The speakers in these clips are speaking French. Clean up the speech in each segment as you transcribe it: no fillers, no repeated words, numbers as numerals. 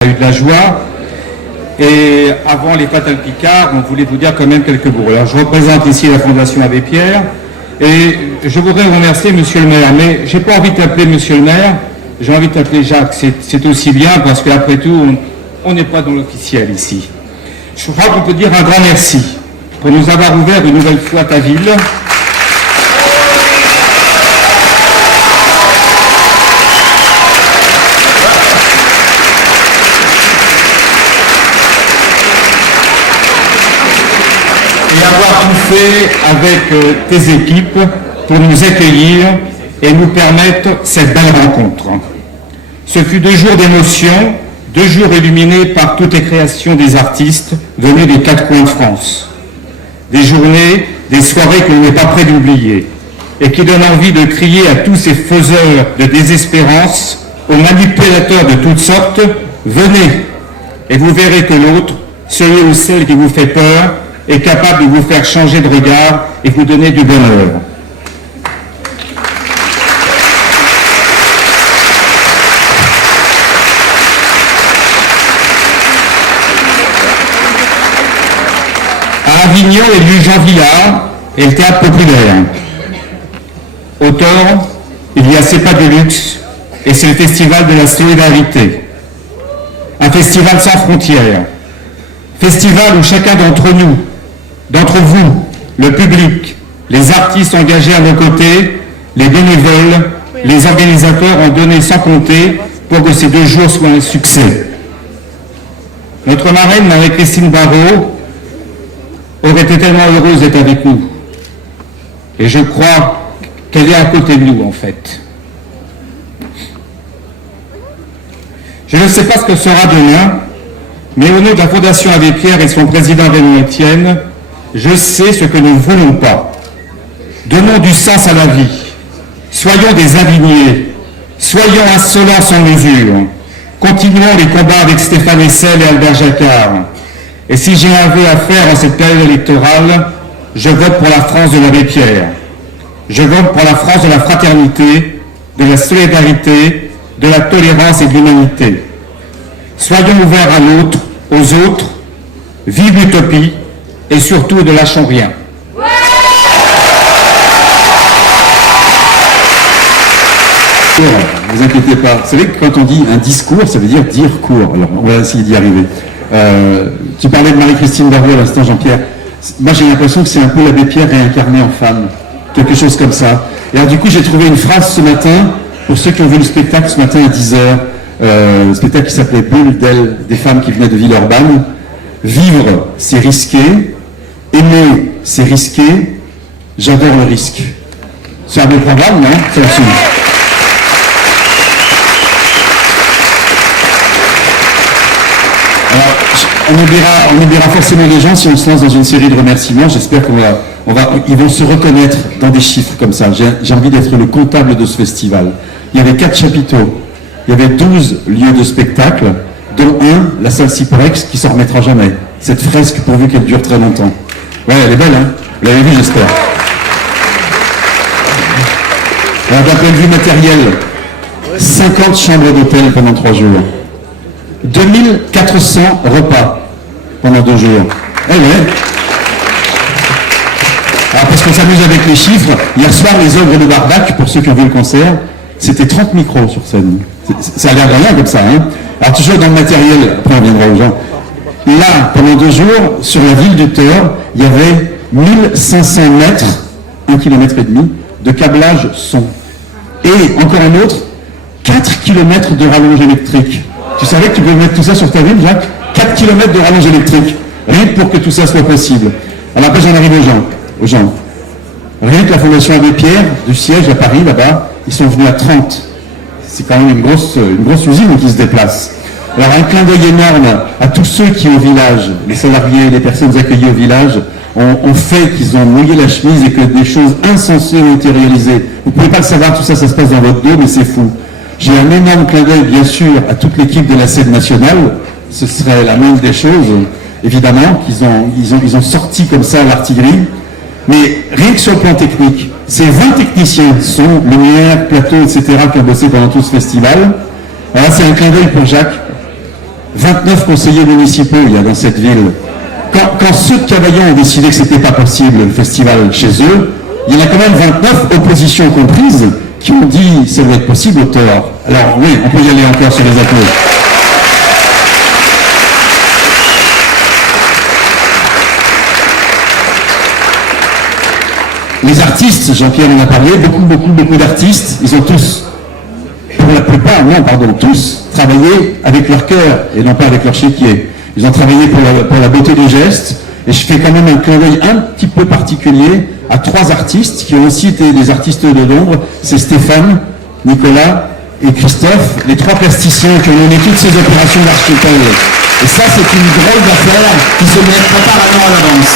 a eu de la joie. Et avant les Fatal Picard, on voulait vous dire quand même quelques mots. Alors, je représente ici la Fondation Abbé Pierre et je voudrais remercier Monsieur le maire. Mais j'ai pas envie de t'appeler Monsieur le maire, j'ai envie de t'appeler Jacques. C'est aussi bien parce qu'après tout, on n'est pas dans l'officiel ici. Je crois qu'on peut dire un grand merci pour nous avoir ouvert une nouvelle fois ta ville. Et avoir tout fait avec tes équipes pour nous accueillir et nous permettre cette belle rencontre. Ce fut 2 jours d'émotion, 2 jours illuminés par toutes les créations des artistes venus des 4 coins de France. Des journées, des soirées que l'on n'est pas prêt d'oublier et qui donnent envie de crier à tous ces faiseurs de désespérance, aux manipulateurs de toutes sortes, venez et vous verrez que l'autre, celui ou celle qui vous fait peur, est capable de vous faire changer de regard et vous donner du bonheur. À Avignon est lieu Jean Villard et le théâtre populaire. Au Thor, il y a C'est pas de luxe et c'est le festival de la solidarité. Un festival sans frontières. Festival où chacun d'entre nous, d'entre vous, le public, les artistes engagés à nos côtés, les bénévoles, les organisateurs ont donné sans compter pour que ces 2 jours soient un succès. Notre marraine, Marie-Christine Barrault, aurait été tellement heureuse d'être avec nous. Et je crois qu'elle est à côté de nous, en fait. Je ne sais pas ce que sera demain, mais au nom de la Fondation Abbé Pierre et de son président Raymond Etienne, je sais ce que nous ne voulons pas. Donnons du sens à la vie. Soyons des indignés. Soyons insolents sans mesure. Continuons les combats avec Stéphane Hessel et Albert Jacquard. Et si j'ai un vœu à faire en cette période électorale, je vote pour la France de l'Abbé Pierre. Je vote pour la France de la fraternité, de la solidarité, de la tolérance et de l'humanité. Soyons ouverts à l'autre, aux autres, vive l'utopie et surtout ne lâchons rien. Ne vous inquiétez pas. Vous savez que quand on dit un discours, ça veut dire court. Alors, on va essayer d'y arriver. Tu parlais de Marie-Christine Barrault à l'instant, Jean-Pierre. Moi, j'ai l'impression que c'est un peu l'Abbé Pierre réincarné en femme. Quelque chose comme ça. Et alors, du coup, j'ai trouvé une phrase ce matin, pour ceux qui ont vu le spectacle ce matin à 10h, le spectacle qui s'appelait Bulle d'elle, des femmes qui venaient de Villeurbanne. Vivre, c'est risqué. Aimer, c'est risqué. J'adore le risque. C'est un beau programme, non? C'est la suite. Alors, on oubliera forcément les gens si on se lance dans une série de remerciements. J'espère ils vont se reconnaître dans des chiffres comme ça. J'ai envie d'être le comptable de ce festival. Il y avait 4 chapiteaux. Il y avait 12 lieux de spectacle, dont un, la salle Cyprex, qui s'en remettra jamais. Cette fresque, pourvu qu'elle dure très longtemps. Ouais, elle est belle, hein? Vous l'avez vue, j'espère. Alors, d'un point de vue matériel, 50 chambres d'hôtel pendant 3 jours. 2400 repas pendant 2 jours. Eh ouais. Alors, parce qu'on s'amuse avec les chiffres, hier soir, les Ogres de Barbac, pour ceux qui ont vu le concert, c'était 30 micros sur scène. Ça a l'air de rien comme ça, hein. Alors, toujours dans le matériel, après on viendra aux gens. Là, pendant 2 jours, sur la ville du Thor, il y avait 1500 mètres, 1,5 km de câblage son. Et, encore un autre, 4 km de rallonge électrique. Tu savais que tu pouvais mettre tout ça sur ta ville, Jacques? 4 km de rallonge électrique. Rien que pour que tout ça soit possible. Alors après, j'en arrive aux gens. Rien que la Fondation Abbé Pierre, du siège à Paris, là-bas, ils sont venus à 30. C'est quand même une grosse usine qui se déplace. Alors un clin d'œil énorme à tous ceux qui au village, les salariés, les personnes accueillies au village, ont fait qu'ils ont mouillé la chemise et que des choses insensées ont été réalisées. Vous ne pouvez pas le savoir, tout ça, ça se passe dans votre dos, mais c'est fou. J'ai un énorme clin d'œil, bien sûr, à toute l'équipe de la scène nationale. Ce serait la moindre des choses, évidemment, qu'ils ont sorti comme ça l'artillerie. Mais rien que sur le plan technique, ces 20 techniciens, son, lumière, plateau, etc., qui ont bossé pendant tout ce festival. Alors là, c'est un clin d'œil pour Jacques. 29 conseillers municipaux il y a dans cette ville. Quand ceux de Cavaillon ont décidé que ce n'était pas possible, le festival chez eux, il y en a quand même 29, oppositions comprises, qui ont dit ça doit être possible au tort. Alors oui, on peut y aller encore sur les applaudissements. Les artistes, Jean-Pierre en a parlé, beaucoup d'artistes, ils ont tous, pour la plupart, non, pardon, tous, travaillé avec leur cœur et non pas avec leur chéquier. Ils ont travaillé pour la beauté des gestes, et je fais quand même un clin d'œil un petit peu particulier à 3 artistes qui ont aussi été des artistes de l'ombre. C'est Stéphane, Nicolas et Christophe, les 3 plasticiens qui ont mené toutes ces opérations d'architecture. Et ça, c'est une drôle d'affaire qui se mettra pas un an à l'avance.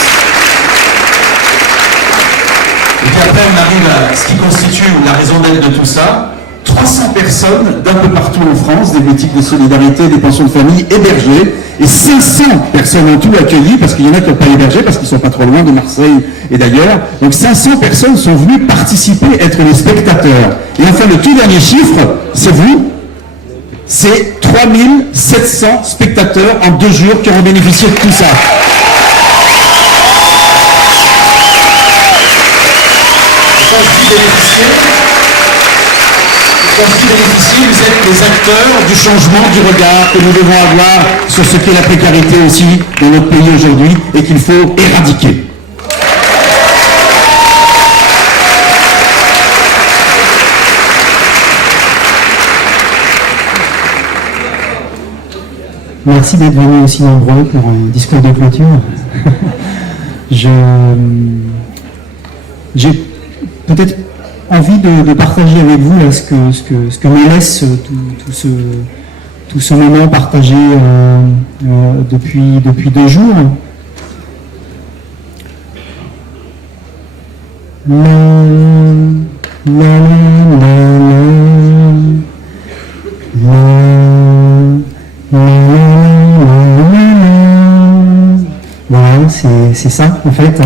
Et puis après, on arrive à ce qui constitue la raison d'être de tout ça. 300 personnes d'un peu partout en France, des boutiques de solidarité, des pensions de famille hébergées, et 500 personnes en tout accueillies, parce qu'il y en a qui n'ont pas hébergé, parce qu'ils ne sont pas trop loin de Marseille et d'ailleurs. Donc 500 personnes sont venues participer, être les spectateurs. Et enfin, le tout dernier chiffre, c'est vous, c'est 3700 spectateurs en 2 jours qui auront bénéficié de tout ça. Vous êtes les acteurs du changement du regard que nous devons avoir sur ce qu'est la précarité aussi dans notre pays aujourd'hui et qu'il faut éradiquer. Merci d'être venu aussi nombreux pour un discours de clôture. J'ai peut-être envie de partager avec vous là, ce que me laisse tout ce moment partagé depuis 2 jours. Voilà, c'est ça en fait.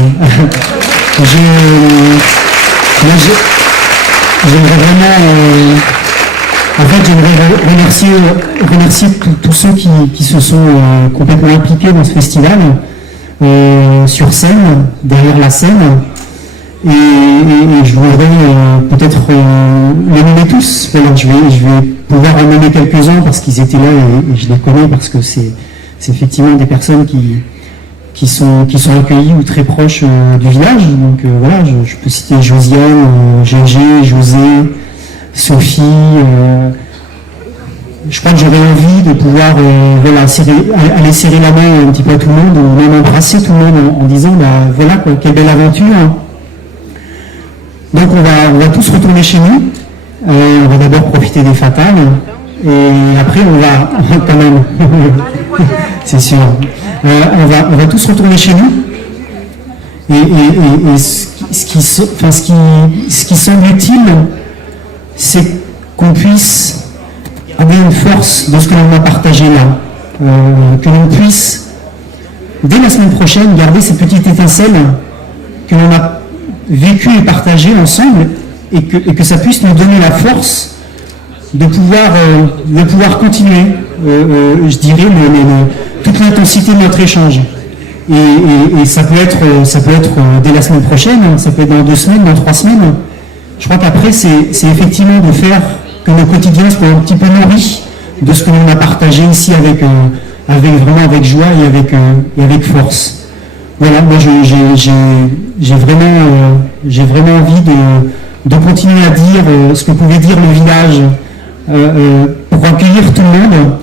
J'aimerais vraiment, remercier tous ceux qui se sont complètement impliqués dans ce festival, sur scène, derrière la scène, et je voudrais peut-être les nommer tous. Voilà, je vais pouvoir en nommer quelques-uns parce qu'ils étaient là et je les connais parce que c'est effectivement des personnes qui sont accueillis ou très proches du village. Donc voilà, je peux citer Josiane, Gégé, José, Sophie. Je crois que j'aurais envie de pouvoir aller serrer la main un petit peu à tout le monde, ou même embrasser tout le monde en disant voilà quoi, quelle belle aventure. Donc on va tous retourner chez nous. On va d'abord profiter des fatales et après on va quand même c'est sûr. On va tous retourner chez nous et ce qui semble utile, c'est qu'on puisse avoir une force de ce que l'on a partagé là, que l'on puisse dès la semaine prochaine garder cette petite étincelle que l'on a vécue et partagée ensemble et que ça puisse nous donner la force de pouvoir continuer, je dirais, toute l'intensité de notre échange. Et ça peut être dès la semaine prochaine, ça peut être dans 2 semaines, dans 3 semaines. Je crois qu'après, c'est effectivement de faire que nos quotidiens soient un petit peu nourris de ce que l'on a partagé ici avec joie et avec force. Voilà, moi j'ai vraiment envie de continuer à dire ce que pouvait dire le village pour accueillir tout le monde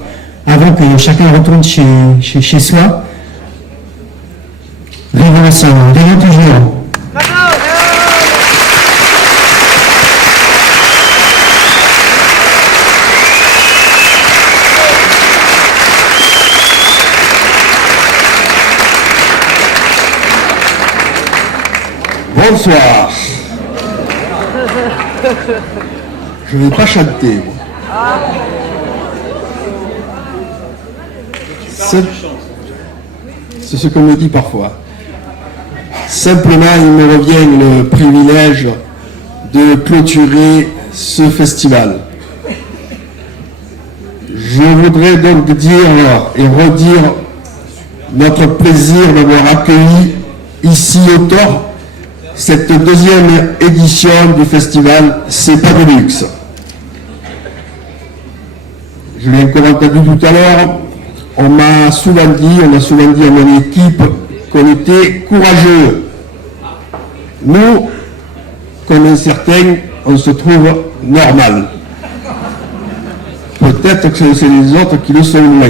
avant que chacun retourne chez soi. Rêvons ensemble, rêvons toujours. Bonsoir. Je ne vais pas chanter. C'est ce qu'on me dit parfois. Simplement, il me revient le privilège de clôturer ce festival. Je voudrais donc dire et redire notre plaisir d'avoir accueilli ici au Thor cette deuxième édition du festival C'est pas de luxe. Je l'ai encore entendu tout à l'heure, on m'a souvent dit à mon équipe qu'on était courageux. Nous, comme certains, on se trouve normal. Peut-être que c'est les autres qui le sont moins.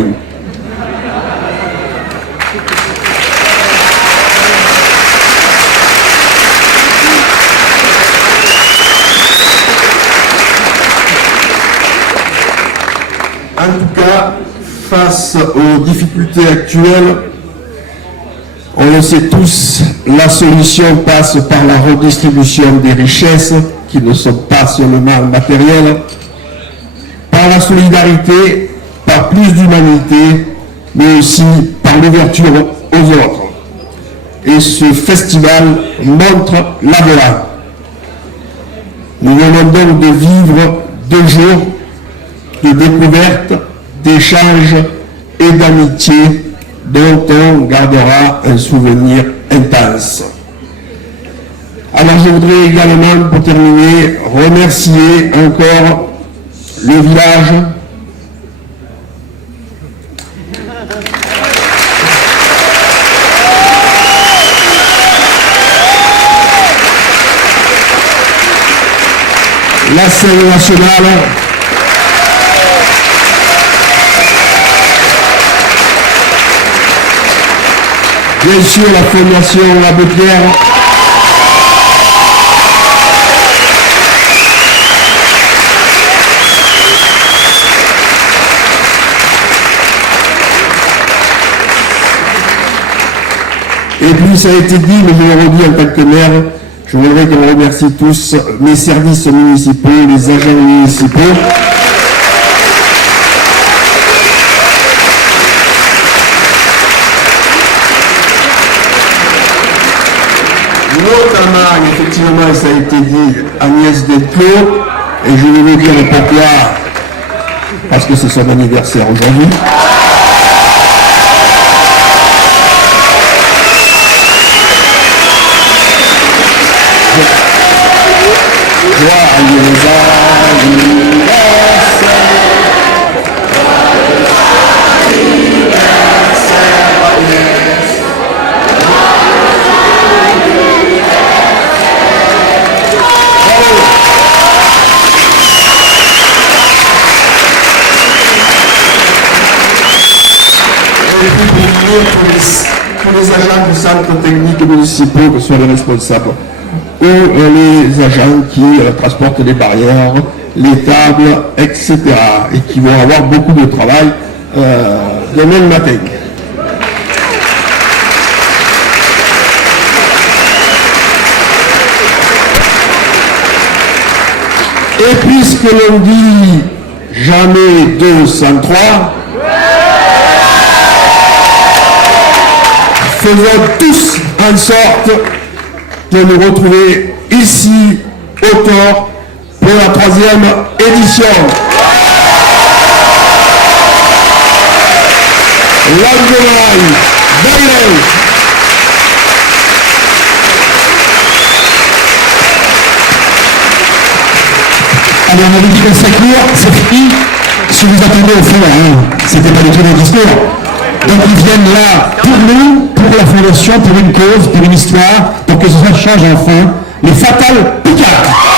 En tout cas, face aux difficultés actuelles, on le sait tous, la solution passe par la redistribution des richesses, qui ne sont pas seulement matérielles, par la solidarité, par plus d'humanité, mais aussi par l'ouverture aux autres. Et ce festival montre la voie. Nous venons donc de vivre 2 jours de découverte, d'échange et d'amitié dont on gardera un souvenir intense. Alors je voudrais également, pour terminer, remercier encore le village, la scène nationale, bien sûr la Fondation Abbé Pierre, et puis ça a été dit, mais je le redis en tant que maire, je voudrais qu'on remercie tous mes services municipaux, les agents municipaux, notamment, effectivement, ça a été dit, Agnès Delclos, et je vais vous dire pourquoi, parce que c'est son anniversaire aujourd'hui. Joyeux pour les agents du centre technique municipaux, que ce soit les responsables, ou les agents qui transportent les barrières, les tables, etc. et qui vont avoir beaucoup de travail demain matin. Et puisque l'on dit jamais 2 sans 3, faisons tous en sorte de nous retrouver ici au Thor pour la 3e édition. L'Angelaï, Bayreuth. Allez, on avait dit que c'est court, c'est fini. Si vous attendez au fond, hein, c'était pas du tout des discours. Donc ils viennent là pour nous, pour la Fondation, pour une cause, pour une histoire, pour que ça change enfin les fatales Picards.